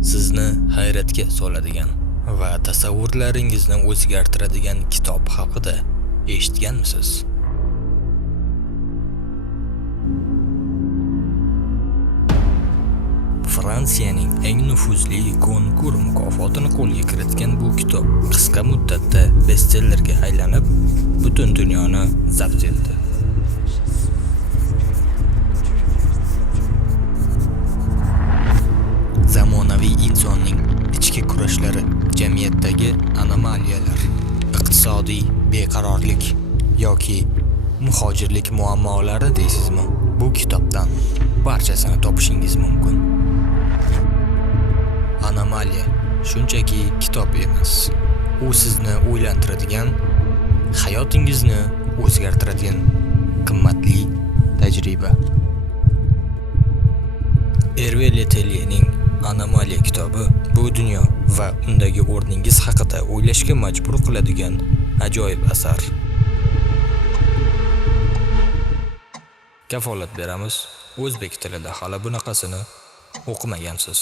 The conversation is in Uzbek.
sizni hayratga soladigan va tasavvurlaringizni o'zgartiradigan kitob haqida eshitganmisiz? Fransiyaning eng nufuzli Goncourt mukofotini qo'lga kiritgan bu kitob qisqa muddatda bestsellerga aylanib, butun dunyoni zabt etdi. Zamonaviy insonning ichki kurashlari, jamiyatdagi anomaliyalar, iqtisodiy beqarorlik yoki muhojirlik muammolari deysizmi? Bu kitobdan barchasini topishingiz mumkin. Anomaliya shunchaki kitob emas. U sizni o'ylantiradigan, hayotingizni o'zgartiradigan qimmatli tajriba. Hervé Letellierning Anomaliya kitobi bu dunyo va undagi o'rningiz haqida o'ylashga majbur qiladigan ajoyib asar. Kafolat beramiz, o'zbek tilida hali bunaqasini o'qimagansiz.